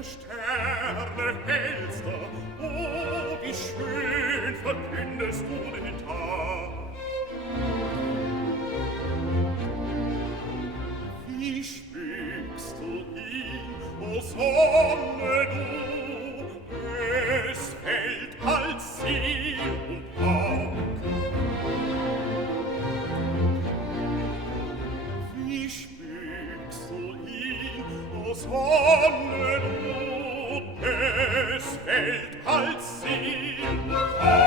der Sterne hellster, oh, wie schön verkündest du den Tag. Wie schmückst du ihn, o Sonne, du, es fällt als Ziel und Tag. Wie schmückst du ihn, o Sonne, du, es fällt als Ziel und Tag.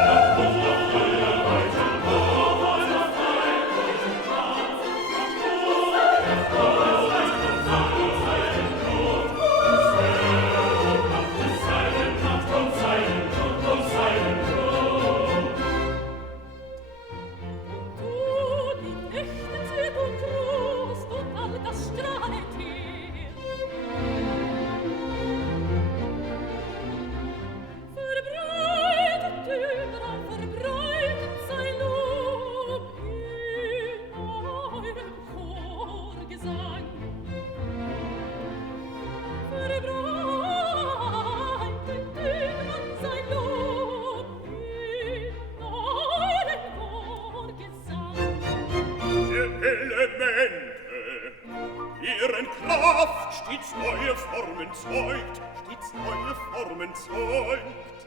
Ihren Kraft stets neue Formen zeugt, stets neue Formen zeugt.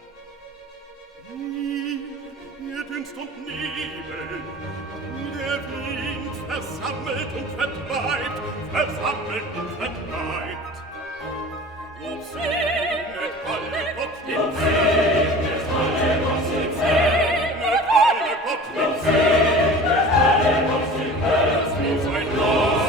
Ihr Dunst und Nebel, der Wind versammelt und vertreibt, versammelt und vertreibt. Lob singet alle Gott, lob singet alle Gott, lob singet alle Gott, lob singet alle Gott, sein Los, sein Los,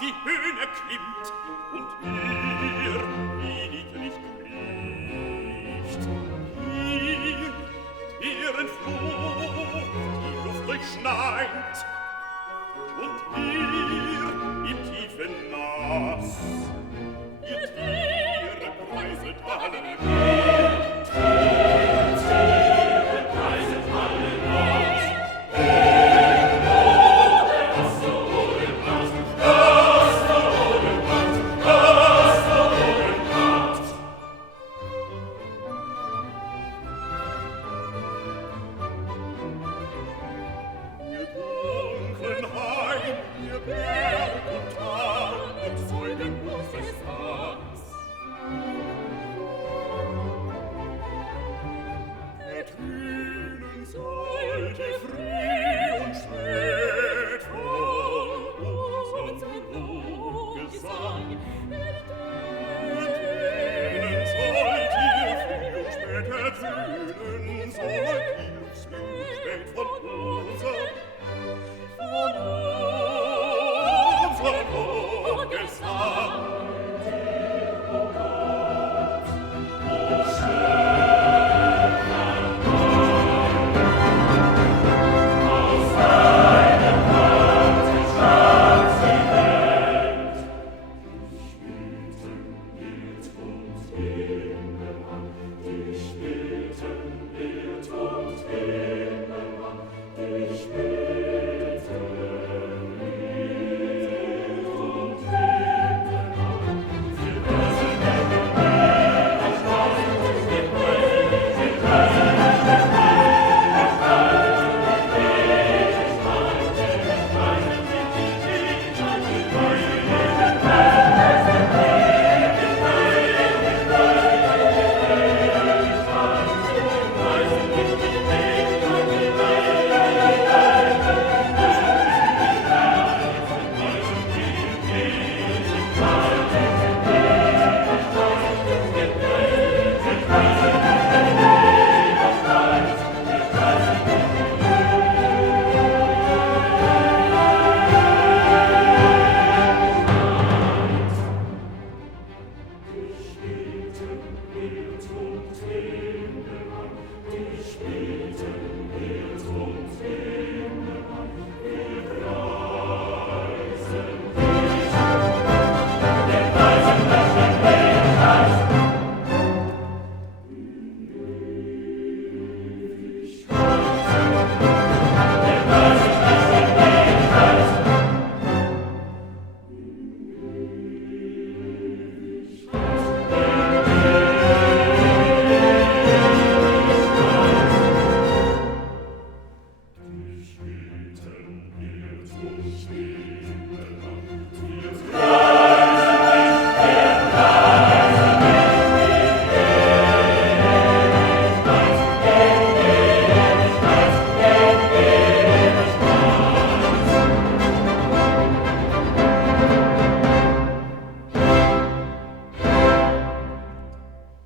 die Höhne klimmt und ihr niedrig kriecht. Ihren Flug die Luft durchschneit und ihr im tiefen Nass ihr Tiere preiset alle.